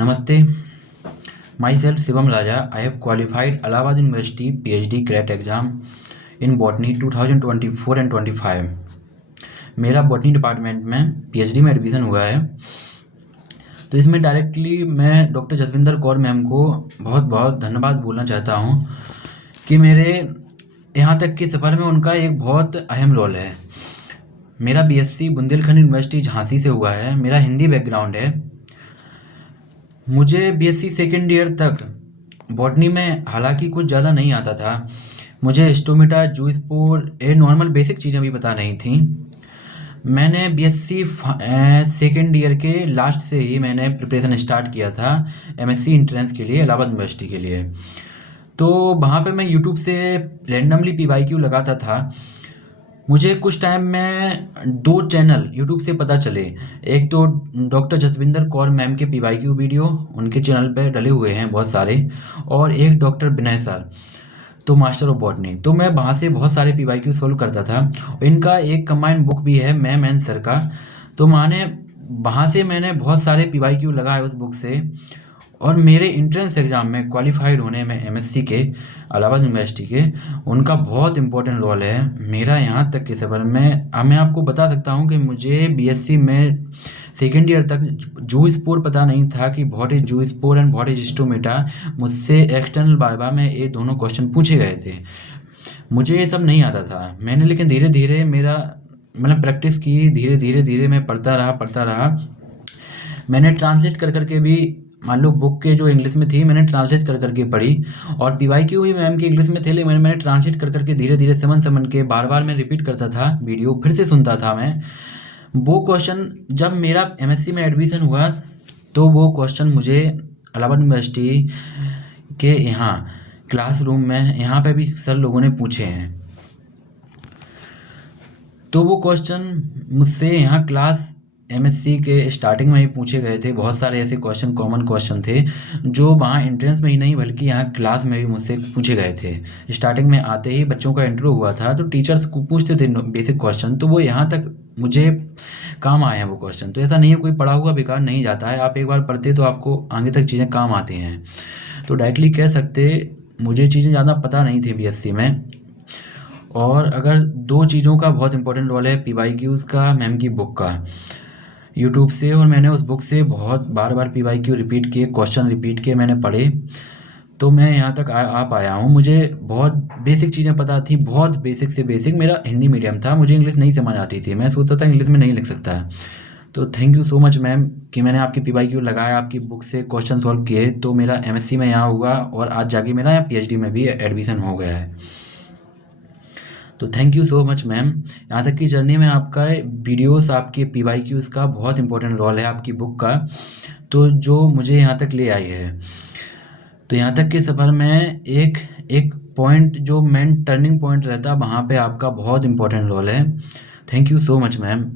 Namaste. Myself Shivam Raja. I have qualified Allahabad University PhD CRET exam in Botany 2024 and 25. मेरा botany department में PhD में admission हुआ है। तो इसमें डायरेक्टली मैं डॉक्टर जसविंदर कौर मैम को बहुत बहुत धन्यवाद बोलना चाहता हूँ कि मेरे यहाँ तक के सफ़र में उनका एक बहुत अहम रोल है। मेरा बीएससी बुंदेलखंड यूनिवर्सिटी झांसी से हुआ है। मेरा हिंदी बैकग्राउंड है। मुझे बीएससी सेकेंड ईयर तक बॉटनी में हालांकि कुछ ज़्यादा नहीं आता था। मुझे स्टोमेटा, जूस्पोर ये नॉर्मल बेसिक चीज़ें भी पता नहीं थी। मैंने बीएससी सेकेंड ईयर के लास्ट से ही मैंने प्रिपरेशन स्टार्ट किया था एमएससी एंट्रेंस के लिए इलाहाबाद यूनिवर्सिटी के लिए। तो वहाँ पे मैं यूट्यूब से रैंडमली पीवाईक्यू लगाता था। मुझे कुछ टाइम में 2 चैनल यूट्यूब से पता चले। एक तो डॉक्टर जसविंदर कौर मैम के पीवाईक्यू वीडियो उनके चैनल पे डले हुए हैं बहुत सारे, और एक डॉक्टर विनय सर तो मास्टर ऑफ बॉटनी। तो मैं वहाँ से बहुत सारे पीवाईक्यू सॉल्व करता था। इनका एक कंबाइंड बुक भी है मैम एंड सर का। तो वहाँ से मैंने बहुत सारे पीवाईक्यू लगाए उस बुक से, और मेरे इंट्रेंस एग्ज़ाम में क्वालिफाइड होने में एमएससी के इलाहाबाद यूनिवर्सिटी के उनका बहुत इंपॉर्टेंट रोल है मेरा यहाँ तक के सफ़र में। मैं आपको बता सकता हूँ कि मुझे बीएससी में सेकेंड ईयर तक जूस्पोर पता नहीं था कि what is zoospore and what is stomata. मुझसे एक्सटर्नल वाइवा में ये दोनों क्वेश्चन पूछे गए थे। मुझे ये सब नहीं आता था। मैंने लेकिन धीरे धीरे प्रैक्टिस की। धीरे धीरे मैं पढ़ता रहा। मैंने ट्रांसलेट कर करके भी, मान लो बुक के जो इंग्लिश में थी मैंने ट्रांसलेट कर करके पढ़ी, और पीवाईक्यू भी मैम के इंग्लिश में थे लेकिन मैंने ट्रांसलेट कर करके धीरे धीरे समझ के बार मैं रिपीट करता था। वीडियो फिर से सुनता था मैं। वो क्वेश्चन जब मेरा एमएससी में एडमिशन हुआ तो वो क्वेश्चन मुझे इलाहाबाद यूनिवर्सिटी के यहाँ क्लासरूम में यहाँ पे भी सर लोगों ने पूछे हैं। तो वो क्वेश्चन मुझसे यहाँ क्लास एमएससी के स्टार्टिंग में ही पूछे गए थे। बहुत सारे ऐसे क्वेश्चन, कॉमन क्वेश्चन थे जो वहाँ एंट्रेंस में ही नहीं बल्कि यहाँ क्लास में भी मुझसे पूछे गए थे। स्टार्टिंग में आते ही बच्चों का इंटरव्यू हुआ था तो टीचर्स को पूछते थे बेसिक क्वेश्चन, तो वो यहाँ तक मुझे काम आए हैं वो क्वेश्चन। तो ऐसा नहीं है कोई पढ़ा हुआ बेकार नहीं जाता है। आप एक बार पढ़ते तो आपको आगे तक चीज़ें काम आती हैं। तो डायरेक्टली कह सकते मुझे चीज़ें ज़्यादा पता नहीं थी बीएससी में। और अगर 2 चीज़ों का बहुत इंपॉर्टेंट रोल है, पीवाईक्यूज़ का, मैम की बुक का यूट्यूब से, और मैंने उस बुक से बहुत बार पीवाईक्यू रिपीट किए, क्वेश्चन रिपीट किए, मैंने पढ़े, तो मैं यहाँ तक आ पाया हूँ। मुझे बहुत बेसिक चीज़ें पता थी, बहुत बेसिक से बेसिक। मेरा हिंदी मीडियम था, मुझे इंग्लिश नहीं समझ आती थी। मैं सोचता था इंग्लिश में नहीं लिख सकता। तो thank you so much ma'am कि मैंने आपकी पीवाईक्यू लगाया, आपकी बुक से क्वेश्चन सॉल्व किए, तो मेरा एमएससी में यहाँ हुआ और आज जाके मेरा यहाँ पीएचडी में भी एडमिशन हो गया है। तो thank you so much ma'am. यहाँ तक की जर्नी में आपका वीडियोस, आपके पीवाईक्यूज़ का बहुत इंपॉर्टेंट रोल है, आपकी बुक का, तो जो मुझे यहाँ तक ले आई है। तो यहाँ तक के सफ़र में एक पॉइंट जो मेन टर्निंग पॉइंट रहता है वहाँ पे आपका बहुत इंपॉर्टेंट रोल है। Thank you so much ma'am.